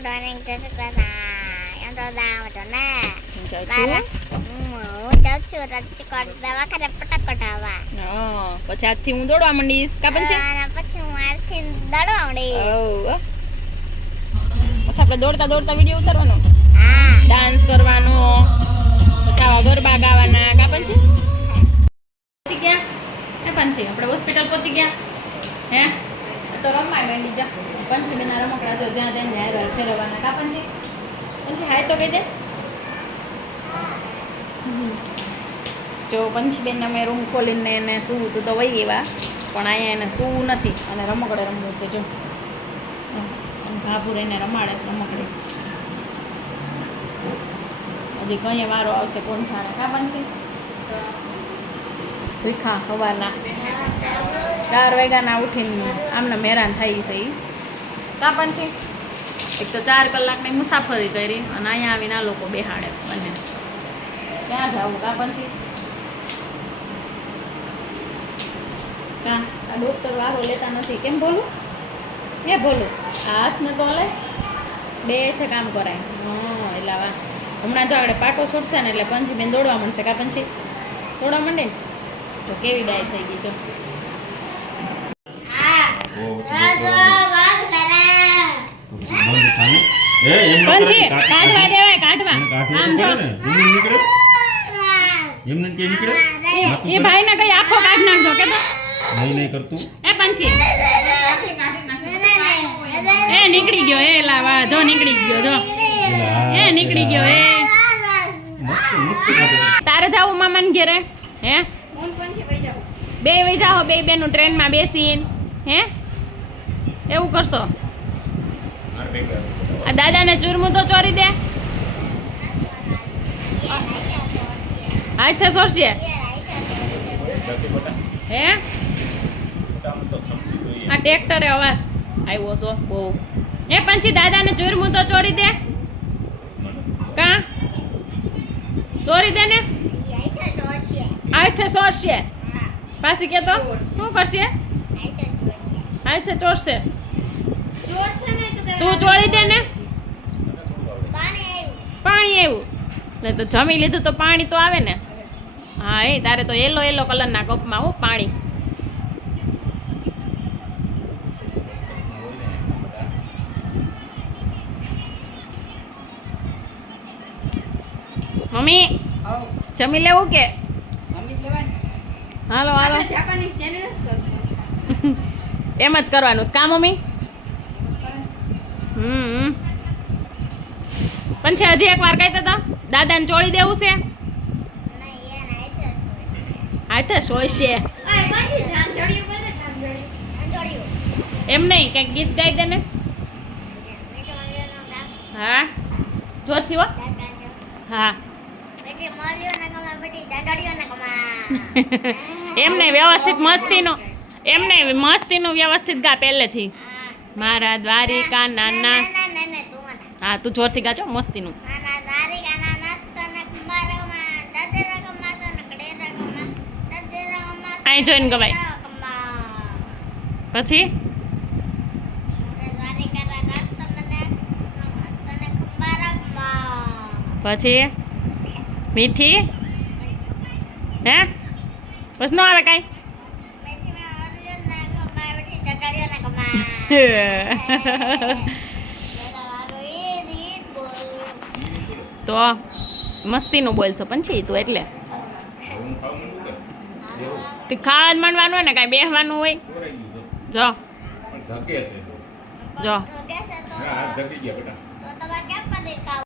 Good morning, this is Lana. Em tôi đau mà chỗ nè. Chào Lana. chú. Cháu chưa રજૂ કરવા ખાતે પટક કઢાવવા. પછી આજથી હું દોડવા માંડીશ કા પણ છે પછી હું આજથી દડવા માંડીશ. પછી આપણે દોડતા દોડતા વિડીયો ઉતારવાનો, હા, ડાન્સ કરવાનો, પછી આવા ગરબા ગાવાના કા પણ છે. પહોંચી ગયા હે પંછી, આપણે હોસ્પિટલ પહોંચી ગયા હે. તો રમાય માંડી જા પંચમીના રમકડા જો જ્યાં જ્યાં ન્યાય ફેરવવાના કા પંછી. પંછી હાય તો કહી દે. જો પંચબેન અમે રૂમ ખોલીને એને સૂવું તું તો વહી એવા, પણ અહીંયા એને સૂવું નથી અને રમકડે રમવું છે. જો ભાભુર એને રમાડે છે રમકડે. હજી કઈ વારો આવશે કોણ જાણે કા પંછી. ભીખા સવારના 4 વાગ્યાના ઉઠીને આમને હેરાન થઈ છે એ કા પંછી. એક તો 4 કલાકની મુસાફરી કરી અને અહીંયા આવીને આ લોકો બેહાડે બંને. ક્યાં જાવું કા પંછી. કા આ ડૉક્ટર વારો લેતા નથી કેમ બોલું એ બોલું આ હાથને તો લે બે હાથે કામ કરાય. એટલે વા હમણાં જો આપણે પાટો છોડશે ને એટલે પંછી બેન દોડવા મળશે કા પંછી. દોડવા માંડે ને તો કેવી ડાય થઈ ગઈ જો. પંછી કાઢવા દેવાય કાઢવા આમ જો એમને કે નીકળે એ ભાઈ ને કઈ આખો કાઢ નાખજો કે નહીં કરતું એ પંછી એ નીકળી ગયો એ લાવા જો નીકળી ગયો જો એ નીકળી ગયો એ. તારે જાવું મામાને ઘેરે હે બે વઈ જાઓ બે બેનું ટ્રેનમાં બેસીને હે એવું કરશો. આ દાદાને ચૂરમું તો ચોરી દે હાથે સોરશે હે. આ ટ્રેક્ટરે અવાજ આવ્યો છો બહુ એ પછી દાદાને ચૂરમું તો ચોરી દે કા ચોરી દે ને હાથે સોરશે પાછી કે તો શું કરશે હાથે ચોરશે. તું ચોરી દે ને પાણી આવ્યું એટલે તો જમી લીધું તો પાણી તો આવે ને. હા એ તારે તો યલો યલો કલરના કપમાં હો પાણી. મમ્મી જમી લેવું કે હાલો હાલો એમ જ કરવાનું કા મમ્મી. પણ છે હજી એક વાર કહેતા હતા દાદાને ચોળી દેવું છે હાથે સોયશે એમ નહીં કંઈક ગીત ગાઈ દે ને. હા જોરથી હો. હા એમ નહીં વ્યવસ્થિત મસ્તીનું એમ નહીં મસ્તીનું વ્યવસ્થિત ગા પહેલેથી. મારા દ્વારિકા નાના હા તું જોરથી ગાજો મસ્તીનું. અહીં જોઈને ગવાય પછી પછી મીઠી હે બસ ન આવે કાંઈ. તો મસ્તીનું બોલશો પંછી તું એટલે ખાવા જ માંડવાનું હોય ને કાંઈ બેસવાનું હોય. જો જો